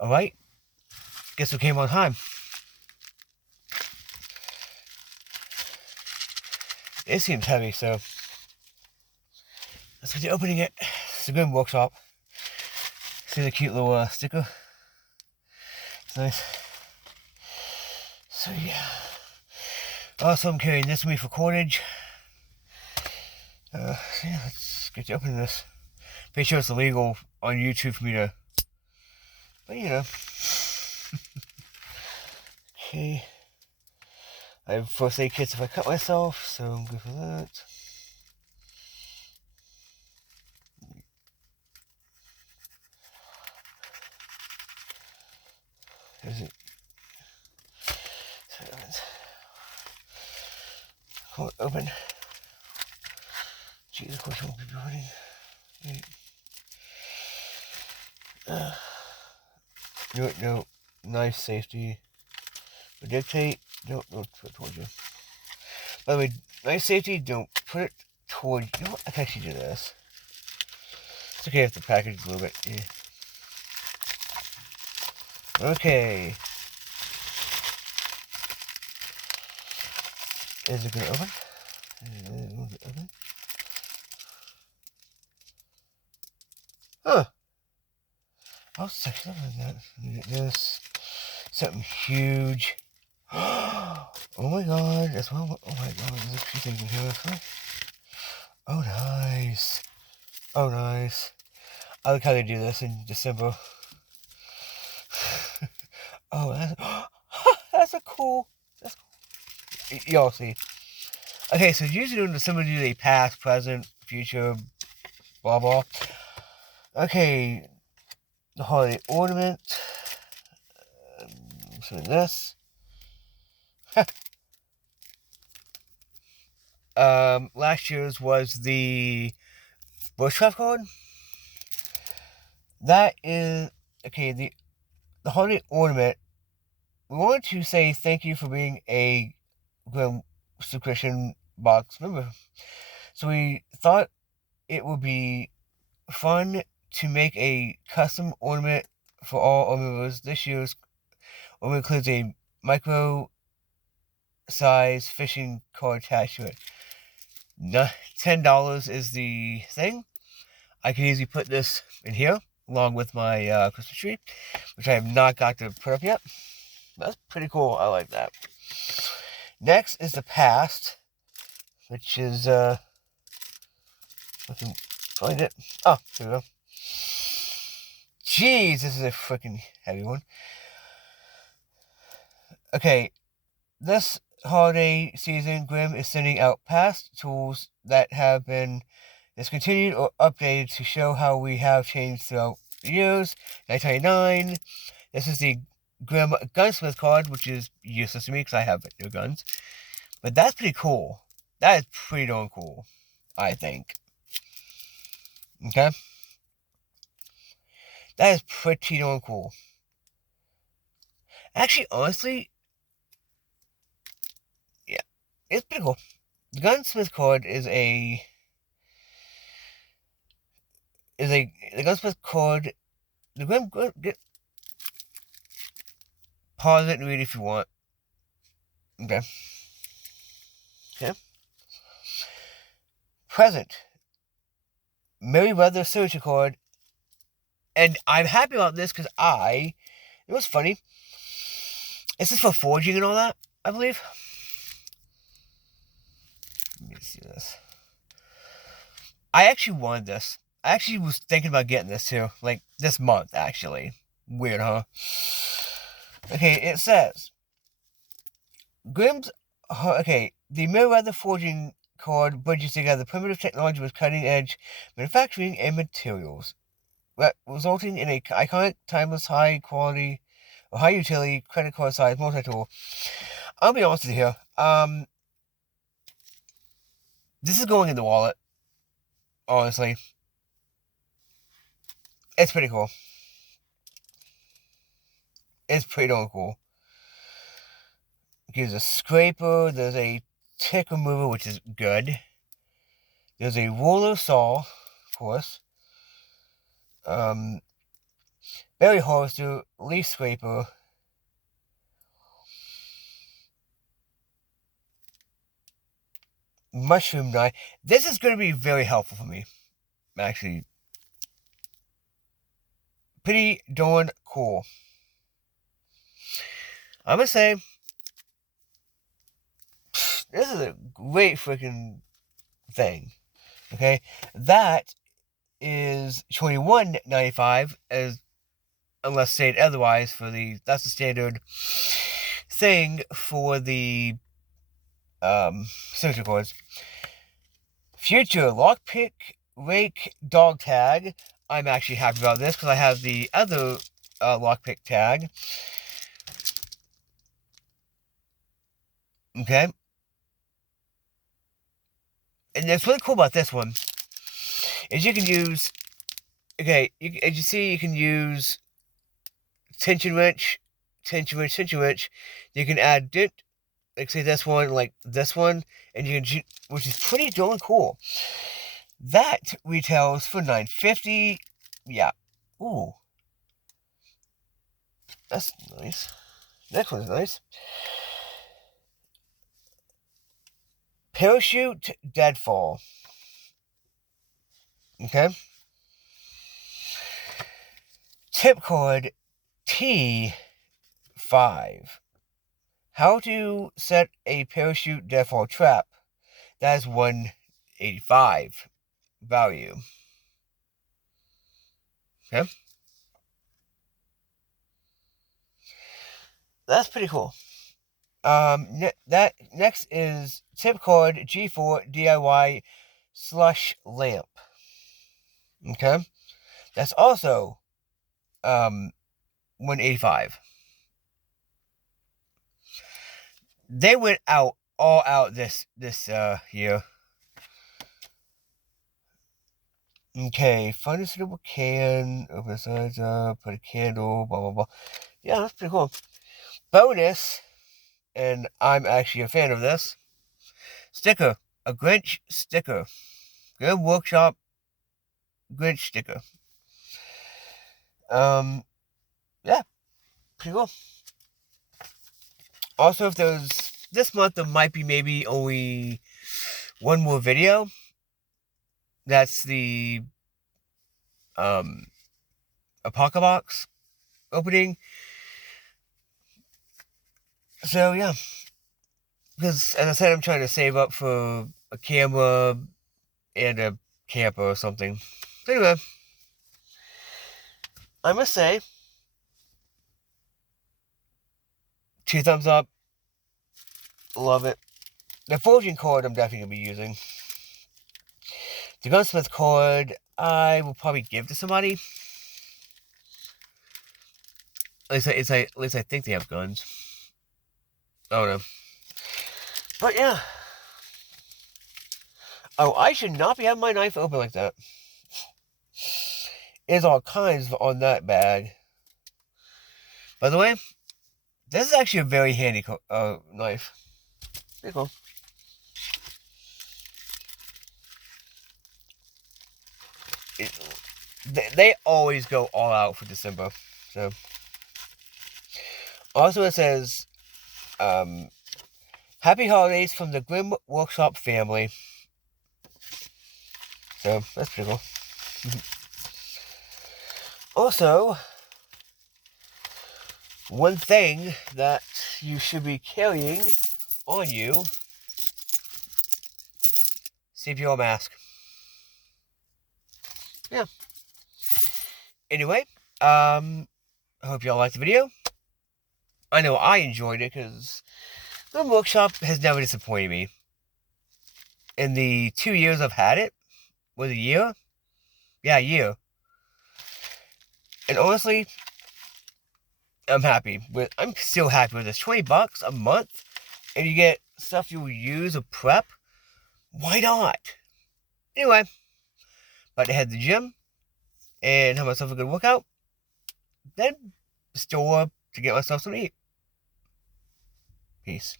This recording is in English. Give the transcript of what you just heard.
Alright, guess what came on time? It seems heavy, so let's get to opening it. It's a good workshop. See the cute little sticker? It's nice. So yeah. Also, I'm carrying this with me for cordage. So yeah, let's get to opening this. Pretty sure it's illegal on YouTube for me to, but you know. Okay. I have first aid kits if I cut myself, so I'm good for that. Is it? Come on, open. Jeez, of course I won't be running. No, knife safety. But dictate, don't put it towards you. By the way, knife safety, don't put it towards you. You know what? I can actually do this. It's okay if the package is a little bit. Yeah. Okay. Is it gonna open? Huh. I was actually looking at that. This. Something huge. Oh my god. That's one. Oh my god. There's a few things in here. Oh, nice. Oh, nice. I like how they do this in December. Oh, that's a cool. That's cool. Y'all see. Okay, so usually in December do they past, present, future, blah blah. Okay, the holiday ornament. So this. Last year's was the bushcraft card. That is okay. The holiday ornament. We wanted to say thank you for being a Grim subscription box member. So we thought it would be fun to make a custom ornament for all our members. This year's ornament includes a micro size fishing card attached to it. $10 is the thing. I can easily put this in here along with my Christmas tree, which I have not got to put up yet. That's pretty cool. I like that. Next is the past, which is I can find it. Oh, here we go. Jeez, this is a freaking heavy one. Okay, this holiday season, Grim is sending out past tools that have been discontinued or updated to show how we have changed throughout the years. 1999. This is the Grim Gunsmith card, which is useless to me because I have no guns. But that's pretty cool. That is pretty darn cool, I think. Okay? That is pretty darn cool. Actually, honestly, yeah, it's pretty cool. The Gunsmith card the Gunsmith card. The Grim, pause it and read if you want. Okay. Okay. Present. Merryweather signature card. And I'm happy about this because it was funny. This is for forging and all that, I believe. Let me see this. I actually wanted this. I actually was thinking about getting this too. Like, this month, actually. Weird, huh? Okay, it says... Grim's... Okay, the Merryweather forging card bridges together primitive technology with cutting-edge manufacturing and materials, resulting in a iconic, timeless, high-quality, or high-utility credit card size multi-tool. I'll be honest with you here. This is going in the wallet. Honestly. It's pretty cool. It's pretty darn cool. There's a scraper. There's a tick remover, which is good. There's a roller saw, of course. berry harvester, leaf scraper, mushroom knife. This is going to be very helpful for me. Actually, pretty darn cool. I'm going to say, this is a great freaking thing. Okay, that is $21.95, as unless stated otherwise. That's the standard thing for the signature cards. Future lockpick rake dog tag. I'm actually happy about this because I have the other lockpick tag. Okay. And what's really cool about this one is you can use, okay, as you see, you can use tension wrench, tension wrench, tension wrench. You can add dent, like say this one, like this one, and you can, which is pretty darn cool. That retails for $9.50. Yeah. Ooh. That's nice. Next one's nice. Parachute deadfall. Okay. Tip card T5. How to set a parachute deadfall trap. That is $185 value. Okay. That's pretty cool. That next is tip card G4 DIY slush lamp. Okay. That's also $185. They went all out this year. Okay, find a suitable can, open the sides up, put a candle, blah blah blah. Yeah, that's pretty cool. Bonus, and I'm actually a fan of this. Sticker, a Grinch sticker. Good workshop Grinch sticker. Yeah, pretty cool. Also, if there's this month, there might be maybe only one more video. That's the Apocabox opening. So yeah, because as I said, I'm trying to save up for a camera and a camper or something. So anyway, I must say, 2 thumbs up. Love it. The forging card I'm definitely going to be using. The gunsmith card I will probably give to somebody. At least I think they have guns. I don't know. But yeah. Oh, I should not be having my knife open like that. There's all kinds on that bag. By the way, this is actually a very handy knife. Pretty cool. They always go all out for December. So, also it says, Happy Holidays from the Grimm Workshop family. So, that's pretty cool. Also, one thing that you should be carrying on you, CPR mask. Yeah. Anyway, I hope y'all liked the video. I know I enjoyed it because the workshop has never disappointed me. In the 2 years I've had it, was a year? Yeah, a year. And honestly, I'm still happy with this. $20 a month, and you get stuff you'll use or prep. Why not? Anyway, about to head to the gym and have myself a good workout. Then store to get myself some to eat. Peace.